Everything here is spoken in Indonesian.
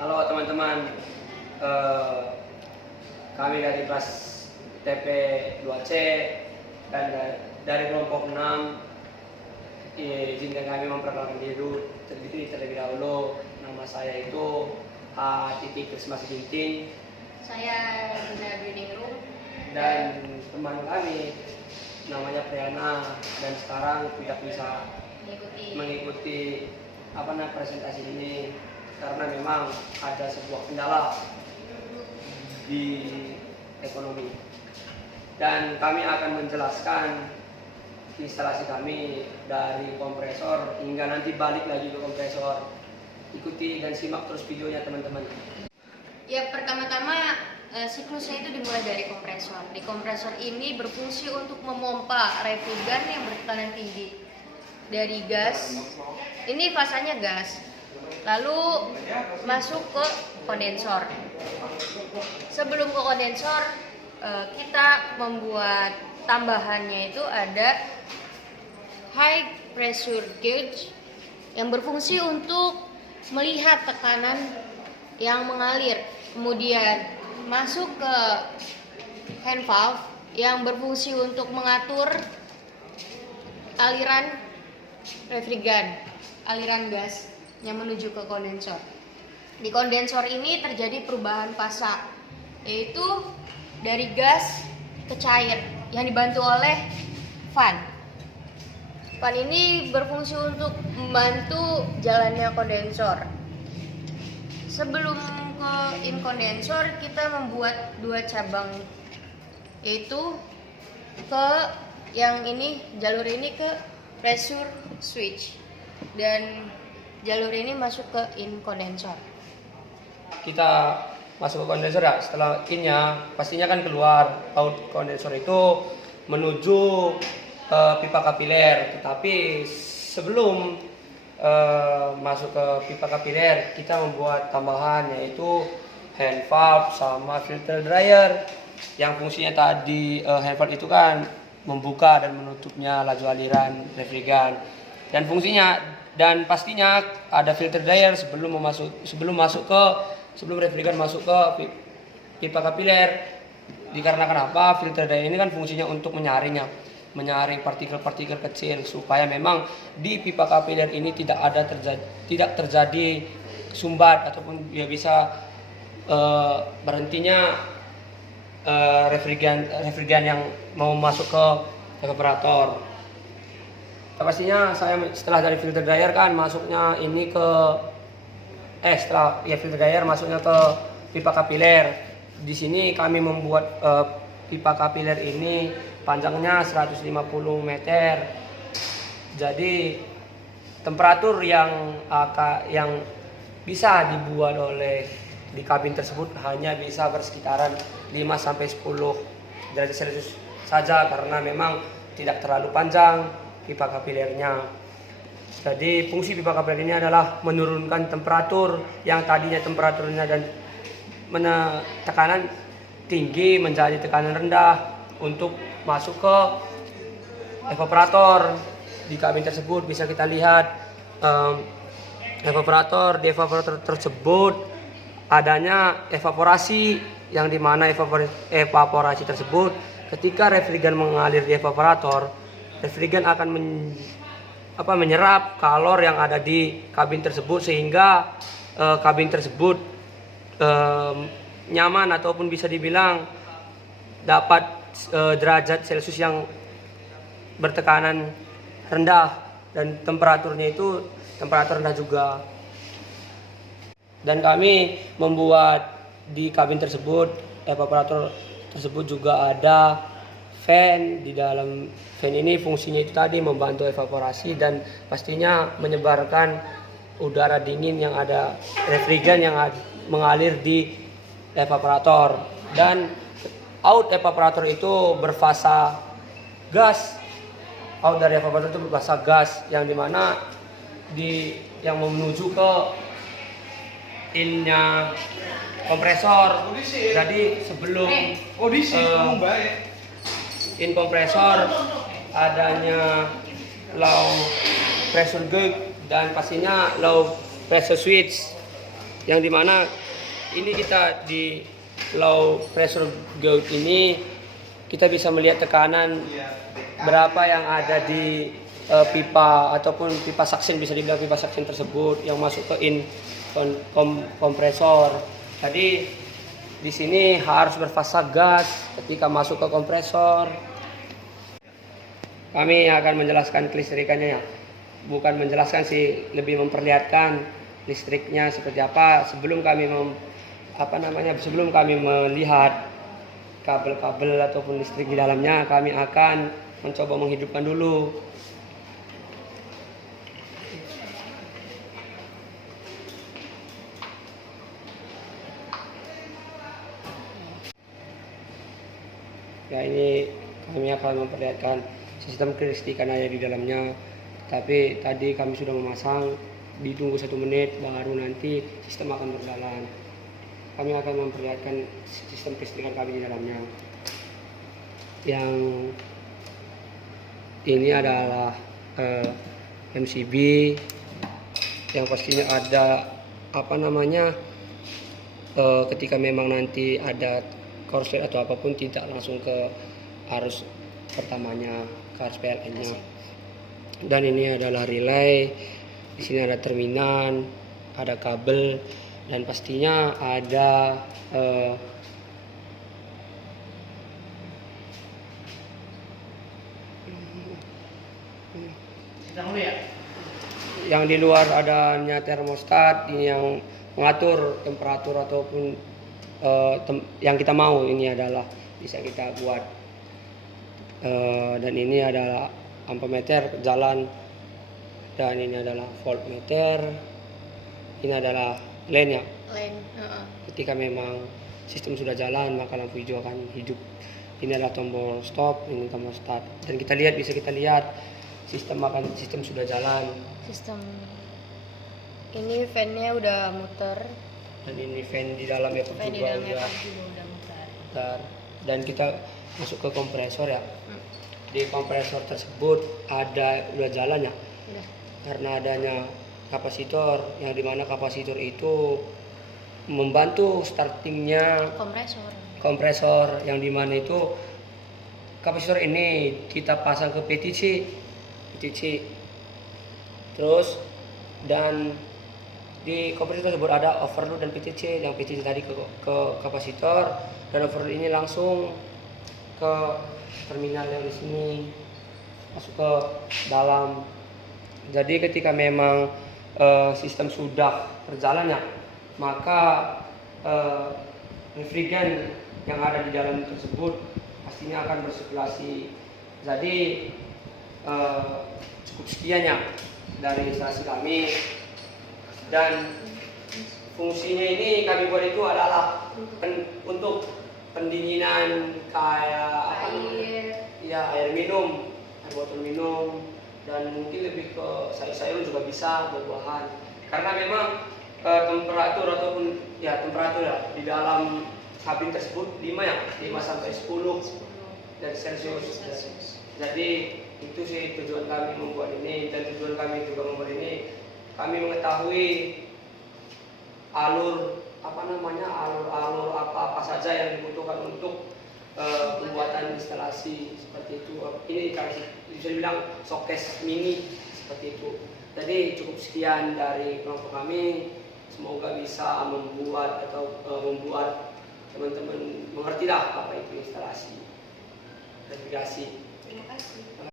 Halo teman-teman, eh, kami dari kelas TP 2C dan dari kelompok 6 izinkan kami memperkenalkan diri terlebih dahulu. Nama saya itu Titik Krismas Ginting. Saya Gina Biningrum Dan teman kami namanya Priyana, dan sekarang tidak bisa mengikuti presentasi ini karena memang ada sebuah kendala di ekonomi. Dan kami akan menjelaskan instalasi kami dari kompresor hingga nanti balik lagi ke kompresor. Ikuti dan simak terus videonya teman-teman. Ya, pertama-tama siklusnya itu dimulai dari kompresor. Di kompresor ini berfungsi untuk memompa refrigeran yang bertekanan tinggi dari gas. Ini fasanya gas. Lalu masuk ke kondensor. Sebelum ke kondensor, kita membuat tambahannya itu ada high pressure gauge yang berfungsi untuk melihat tekanan yang mengalir. Kemudian masuk ke hand valve yang berfungsi untuk mengatur aliran refrigeran, aliran gas yang menuju ke kondensor. Di kondensor ini terjadi perubahan fase, yaitu dari gas ke cair yang dibantu oleh fan. Fan ini berfungsi untuk membantu jalannya kondensor. Sebelum ke kondensor, kita membuat dua cabang, yaitu ke yang ini, jalur ini ke pressure switch, dan jalur ini masuk ke kondensor. Kita masuk ke kondensor ya. Setelah in-nya pastinya kan keluar out kondensor itu menuju pipa kapiler. Tetapi sebelum masuk ke pipa kapiler, kita membuat tambahan, yaitu hand valve sama filter dryer. Yang fungsinya tadi hand valve itu kan membuka dan menutupnya laju aliran refrigeran. Dan fungsinya dan pastinya ada filter dryer sebelum refrigeran masuk ke pipa kapiler. Dikarenakan apa? Filter dryer ini kan fungsinya untuk menyaring partikel-partikel kecil, supaya memang di pipa kapiler ini tidak terjadi sumbat ataupun ya bisa berhentinya refrigeran yang mau masuk ke evaporator. Pastinya setelah dari filter dryer kan masuknya ini ke filter dryer masuknya ke pipa kapiler. Di sini kami membuat pipa kapiler ini panjangnya 150 meter. Jadi temperatur yang bisa dibuat di kabin tersebut hanya bisa bersekitaran 5 sampai 10 derajat Celcius saja, karena memang tidak terlalu panjang pipa kapilernya. Jadi fungsi pipa kapiler ini adalah menurunkan temperatur yang tadinya temperaturnya dan tekanan tinggi menjadi tekanan rendah untuk masuk ke evaporator. Di kabin tersebut bisa kita lihat di evaporator tersebut adanya evaporasi, yang dimana evaporasi tersebut ketika refrigeran mengalir di evaporator, refrigeran akan menyerap kalor yang ada di kabin tersebut, sehingga kabin tersebut nyaman ataupun bisa dibilang dapat derajat Celcius yang bertekanan rendah, dan temperaturnya itu temperatur rendah juga. Dan kami membuat di kabin tersebut, evaporator tersebut juga ada fan. Di dalam fan ini fungsinya itu tadi membantu evaporasi dan pastinya menyebarkan udara dingin yang ada refrigeran yang mengalir di evaporator. Dan out evaporator itu berfasa gas. Out dari evaporator itu berfasa gas, yang dimana yang menuju ke in-nya kompresor. Jadi sebelum in kompresor adanya low pressure gauge dan pastinya low pressure switch. yang dimana ini kita di low pressure gauge ini kita bisa melihat tekanan berapa yang ada di pipa ataupun pipa suction, bisa dibilang pipa suction tersebut yang masuk ke kompresor. Jadi di sini harus berfasa gas ketika masuk ke kompresor. Kami akan menjelaskan kelistrikannya ya. Bukan menjelaskan sih, lebih memperlihatkan listriknya seperti apa sebelum kami sebelum kami melihat kabel-kabel ataupun listrik di dalamnya. Kami akan mencoba menghidupkan dulu. Ya, ini kami akan memperlihatkan sistem kelistrikan ada di dalamnya. Tapi tadi kami sudah memasang, ditunggu 1 menit baru nanti sistem akan berjalan. Kami akan memperlihatkan sistem kelistrikan kami di dalamnya. Yang ini adalah MCB yang pastinya ada ketika memang nanti ada korslet atau apapun tidak langsung ke arus pertamanya, ke arus PLN-nya. Dan ini adalah relay. Di sini ada terminal, ada kabel, dan pastinya ada yang di luar adanya termostat ini yang mengatur temperatur ataupun yang kita mau. Ini adalah bisa kita buat dan ini adalah ampermeter jalan, dan ini adalah voltmeter, ini adalah line ya. Ketika memang sistem sudah jalan maka lampu hijau akan hidup. Ini adalah tombol stop, ini tombol start, dan bisa kita lihat sistem sudah jalan. Sistem ini fan-nya udah muter. Dan ini fan di dalam ya Fan di dalamnya juga udah muter. Dan kita masuk ke kompresor ya. Di kompresor tersebut udah jalan ya. Udah. Karena adanya kapasitor, yang dimana kapasitor itu membantu startingnya kompresor, yang dimana itu kapasitor ini kita pasang ke PTC terus, dan di kompresor tersebut ada overload dan PTC. Yang PTC tadi ke kapasitor, dan overload ini langsung ke terminal yang di sini masuk ke dalam. Jadi ketika memang sistem sudah berjalan ya, maka refrigerant yang ada di dalam tersebut pastinya akan bersirkulasi. Jadi cukup sekian ya dari instalasi kami, dan fungsinya ini kami buat itu adalah untuk pendinginan kayak air minum, air botol minum, dan mungkin lebih ke sayur-sayur juga bisa, buah-buahan. Karena memang temperatur di dalam kabin tersebut 5 sampai 10 dari Celcius. Jadi itu sih tujuan kami membuat ini, dan tujuan kami juga membuat ini, kami mengetahui alur apa saja yang dibutuhkan untuk pembuatan instalasi seperti itu. Ini bisa dibilang showcase mini seperti itu. Jadi cukup sekian dari kelompok kami. Semoga bisa membuat teman-teman mengerti lah apa itu instalasi navigasi. Terima kasih.